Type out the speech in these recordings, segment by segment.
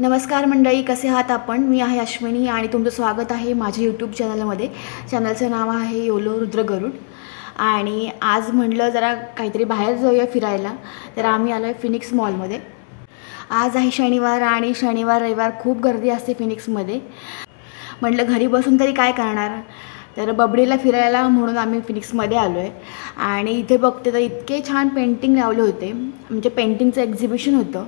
नमस्कार मंडळी, कसे आहात आपण? मी आहे अश्विनी आणि तुमचं स्वागत आहे माझ्या यूट्यूब चॅनलमध्ये. चॅनलचं नाव आहे योलो रुद्र गरुड. आणि आज म्हटलं जरा काहीतरी बाहेर जाऊया फिरायला, तर आम्ही आलो आहे फिनिक्स मॉलमध्ये. आज आहे शनिवार आणि शनिवार रविवार खूप गर्दी असते फिनिक्समध्ये. म्हटलं घरी बसून तरी काय करणार, तर बबडीला फिरायला म्हणून आम्ही फिनिक्समध्ये आलो आहे. आणि इथे बघते तर इतके छान पेंटिंग लावले होते, म्हणजे पेंटिंगचं एक्झिबिशन होतं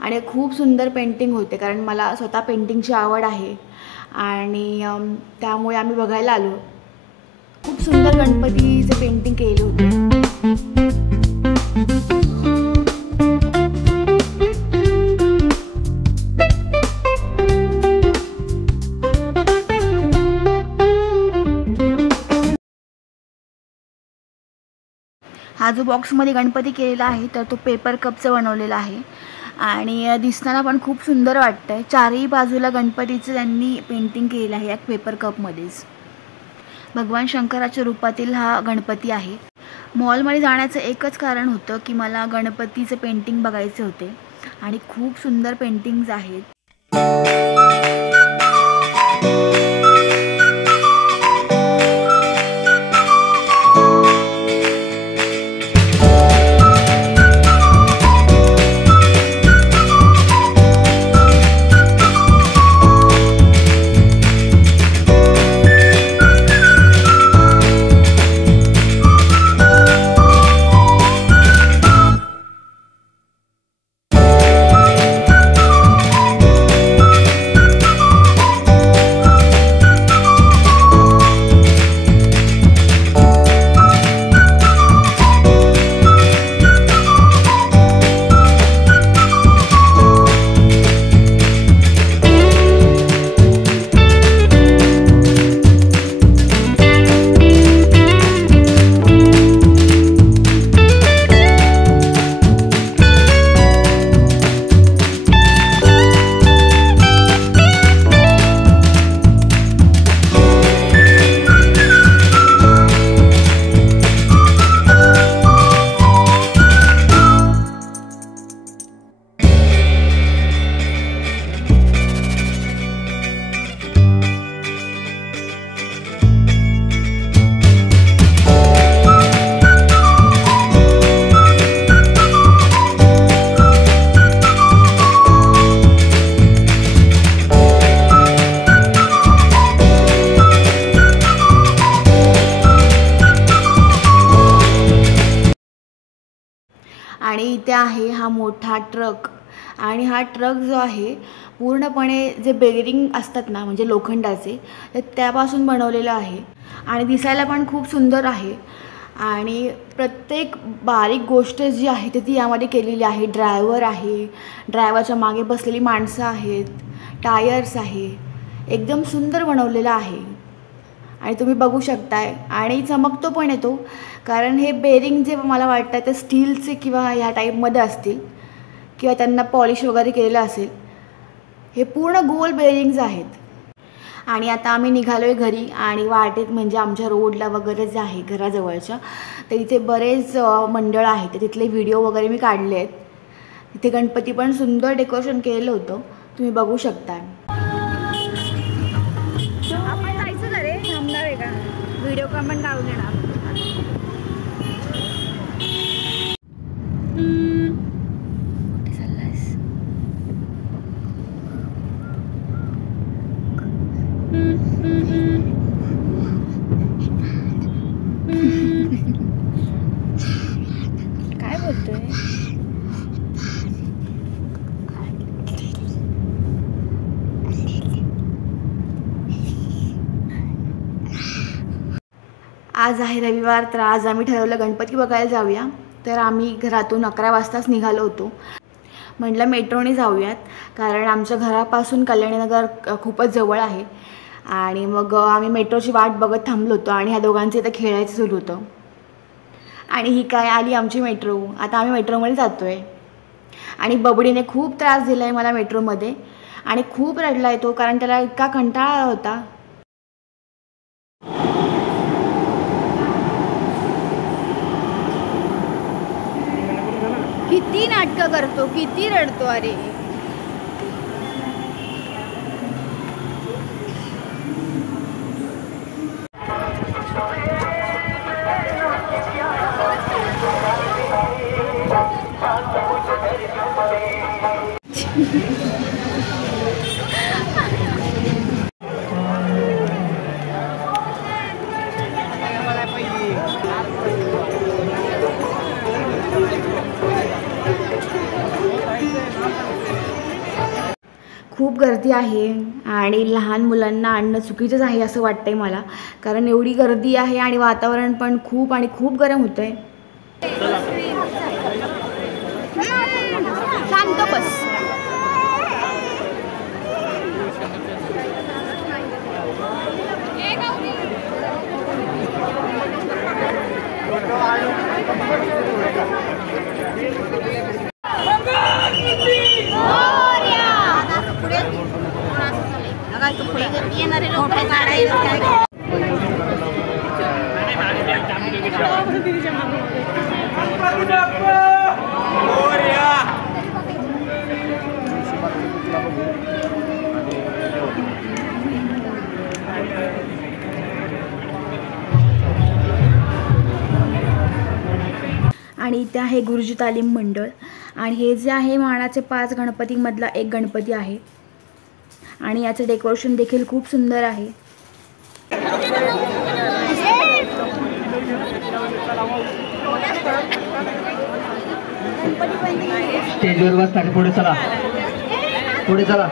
आणि खूप सुंदर पेंटिंग होते. कारण मला स्वतः पेंटिंगची आवड आहे आणि त्यामुळे आम्ही बघायला आलो. खूप सुंदर गणपतीचे पेंटिंग केले होते. हा जो बॉक्समध्ये गणपती केलेला आहे तर तो पेपर कपचा बनवलेला आहे आणि दिसताना पण खूप सुंदर वाटतंय. चारही बाजूला गणपतीचं त्यांनी पेंटिंग केलेलं आहे या पेपर कपमध्येच. भगवान शंकराच्या रूपातील हा गणपती आहे. मॉलमध्ये जाण्याचं एकच कारण होतं की मला गणपतीचे पेंटिंग बघायचे होते आणि खूप सुंदर पेंटिंग्ज आहेत. आणि इथे आहे हा मोठा ट्रक आणि हा ट्रक जो आहे पूर्णपणे जे बेरिंग असतात ना, म्हणजे लोखंडाचे, तर त्यापासून बनवलेलं आहे आणि दिसायला पण खूप सुंदर आहे. आणि प्रत्येक बारीक गोष्ट जी आहे ती यामध्ये केलेली आहे. ड्रायव्हर आहे, ड्रायव्हरच्या मागे बसलेली माणसं आहेत, टायर्स आहे, एकदम सुंदर बनवलेलं आहे आणि तुम्ही बघू शकताय. आणि चमकतो पण येतो, कारण हे बेरिंग जे मला वाटतं ते स्टीलचे किंवा ह्या टाईपमध्ये असतील किंवा त्यांना पॉलिश वगैरे केलेलं असेल. हे पूर्ण गोल बेरिंग्ज आहेत. आणि आता आम्ही निघालो आहे घरी आणि वाटेत म्हणजे आमच्या रोडला वगैरे जे आहे घराजवळच्या, तर इथे बरेच मंडळ आहेत, तर तिथले व्हिडिओ वगैरे मी काढले आहेत. तिथे गणपती पण सुंदर डेकोरेशन केलेलं होतं, तुम्ही बघू शकता. आपण जायचं का रे, थांबणार आहे का? व्हिडिओ का पण काढून येणार. काय बोलतोय? आज आहे रविवार, तर आज आम्ही ठरवलं गणपती बघायला जाऊया. तर आम्ही घरातून 11 वाजताच निघालो होतो. म्हटलं मेट्रोने जाऊयात, कारण आमच्या घरापासून कल्याणीनगर खूपच जवळ आहे. आणि मग आम्ही मेट्रोची वाट बघत थांबलो होतो आणि ह्या दोघांचे इथं खेळायचं सुरू होतं. आणि ही काय आली आमची मेट्रो. आता आम्ही मेट्रोमध्ये जातो आहे आणि बबडीने खूप त्रास दिला आहे मला मेट्रोमध्ये आणि खूप रडला येतो, कारण त्याला इतका कंटाळा होता. किती नाटकं करतो, किती रडतो. अरे खूप गर्दी आहे आणि लहान मुलांना आणणं चुकीचंच आहे असं वाटतंय मला, कारण एवढी गर्दी आहे आणि वातावरण पण खूप गरम होतंय. शांत बस. आणि इथे आहे गुरुजी तालीम मंडळ आणि हे जे आहे मानाचे 5 गणपतीमधला एक गणपती आहे आणि याचं डेकोरेशन देखील खूप सुंदर आहे. स्टेजवर बसता पुढे चला, पुढे चला.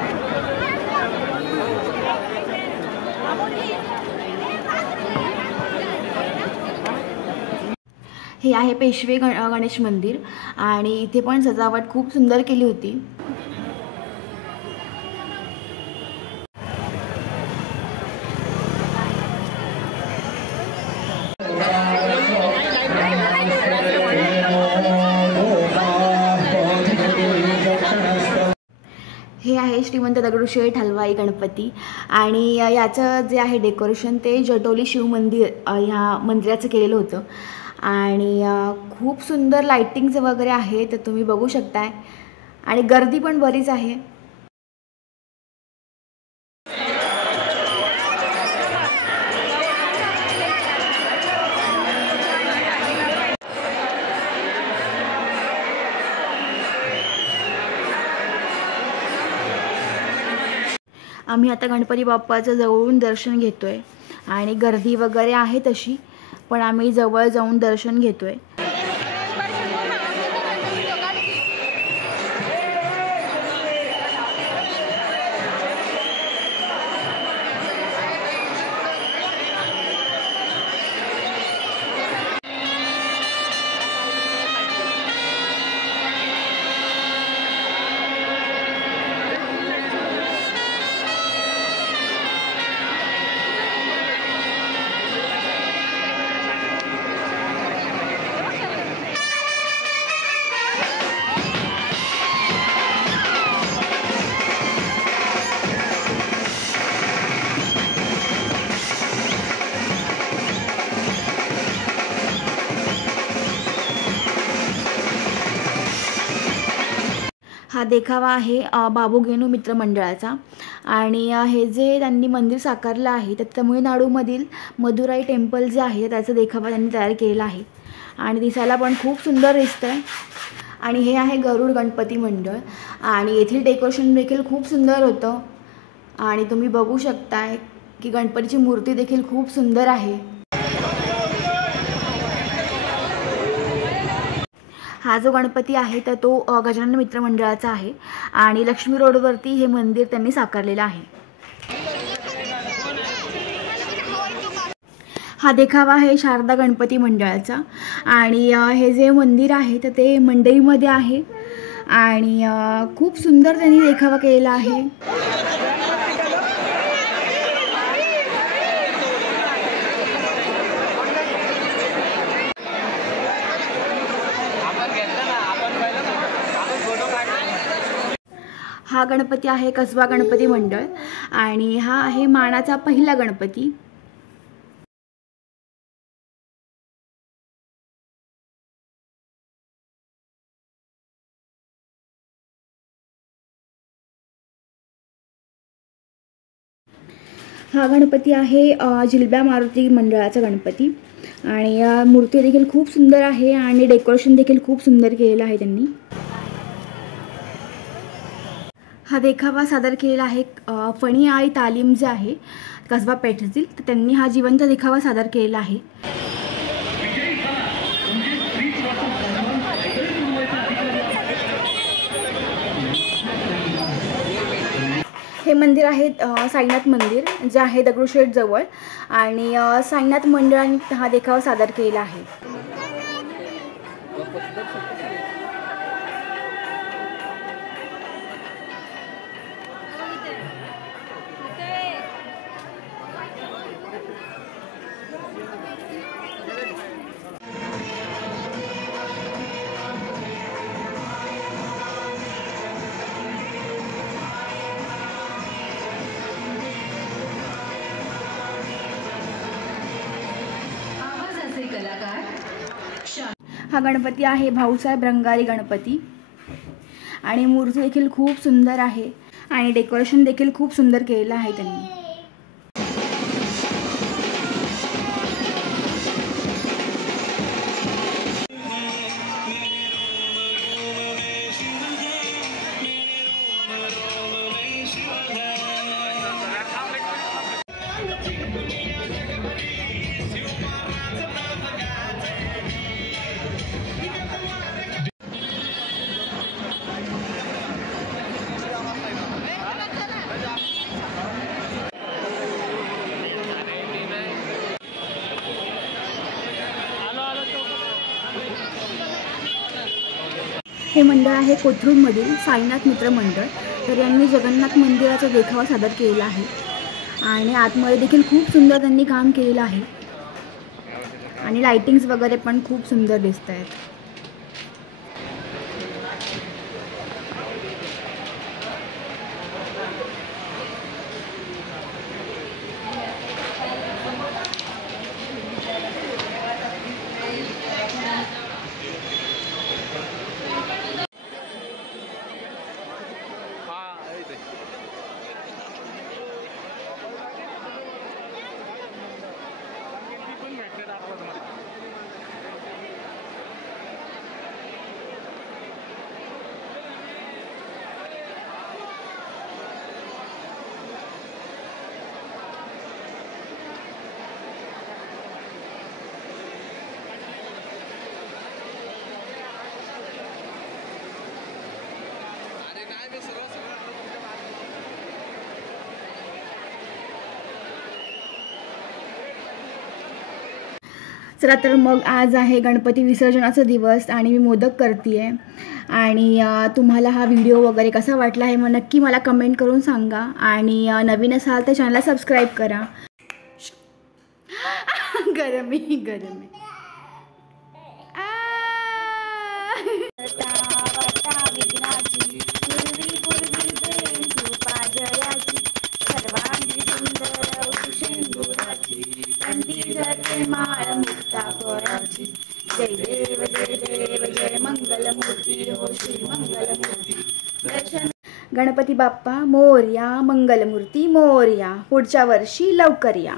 हे आहे पेशवे गणेश मंदिर आणि इथे पण सजावट खूप सुंदर केली होती. हे आहे श्रीमंत दगडूशेठ हलवाई गणपती आणि याचं जे आहे डेकोरेशन ते जटोली शिव मंदिर ह्या मंदिराचं केलेलं होतं आणि खूप सुंदर लाइटिंग्स वगैरे आहे, तर तुम्ही बघू शकताय आणि गर्दी पण बरीच आहे. आम्ही आता गणपती बाप्पाचं जवळून दर्शन घेतोय आणि गर्दी वगैरे आहे तशी, पण आम्ही जवळ जाऊन दर्शन घेतोय. हा देखावा आहे बाबूगेनू मित्र मंडळाचा आणि हे जे त्यांनी मंदिर साकारलं आहे तर तमिळनाडूमधील मदुराई टेम्पल जे आहे त्याचा देखावा त्यांनी तयार केलेला आहे आणि दिसायला पण खूप सुंदर दिसतं आहे. आणि हे आहे गरुड गणपती मंडळ आणि येथील डेकोरेशन देखील खूप सुंदर होतं आणि तुम्ही बघू शकताय की गणपतीची मूर्ती देखील खूप सुंदर आहे. हा जो गणपती आहे तर तो गजानन मित्र मंडळाचा आहे आणि लक्ष्मी रोडवरती हे मंदिर त्यांनी साकारलेलं आहे. हा देखावा आहे शारदा गणपती मंडळाचा आणि हे जे मंदिर आहे तर ते मंडईमध्ये आहे आणि खूप सुंदर त्यांनी देखावा केलेला आहे. हा गणपती आहे कसबा गणपती मंडळ आणि हा आहे मानाचा पहिला गणपती. हा गणपती आहे जिल्ब्या मारुती मंडळाचा गणपती आणि मूर्ती देखील खूप सुंदर आहे आणि डेकोरेशन देखील खूप सुंदर केलेलं आहे त्यांनी. हा देखावा सादर केलेला आहे फणी आणि तालीम जे आहे कसबा पेठेतील, तर त्यांनी हा जिवंत देखावा सादर केलेला आहे. हे मंदिर आहे साईनाथ मंदिर, जे आहे दगडूशेठ जवळ, आणि साईनाथ मंडळाने हा देखावा सादर केलेला आहे. हा गणपती आहे भाऊसाहेब रंगारी गणपती, आणि मूर्ती देखील खूप सुंदर आहे आणि डेकोरेशन देखील खूप सुंदर केलेलं आहे त्यांनी. हे मंडळ आहे कोथरूडमधील साईनाथ मित्र मंडळ. तर यांनी जगन्नाथ मंदिराचा देखावा सादर केलेला आहे आणि आतमध्ये देखील खूप सुंदर त्यांनी काम केलेलं आहे आणि लाइटिंग्स वगैरे पण खूप सुंदर दिसत आहेत. चला तर मग आज आहे गणपती विसर्जनाचा दिवस आणि मी मोदक करते आहे. आणि तुम्हाला हा व्हिडिओ वगैरे कसा वाटला आहे मग नक्की मला कमेंट करून सांगा. आणि नवीन असाल तर चॅनलला सबस्क्राईब करा. गरम आहे गरम आहे. जय देव जय मंगलमूर्ती हो श्री मंगलमूर्ती दर्शन. गणपती बाप्पा मोरया, मंगलमूर्ती मोरया, पुढच्या वर्षी लवकर या.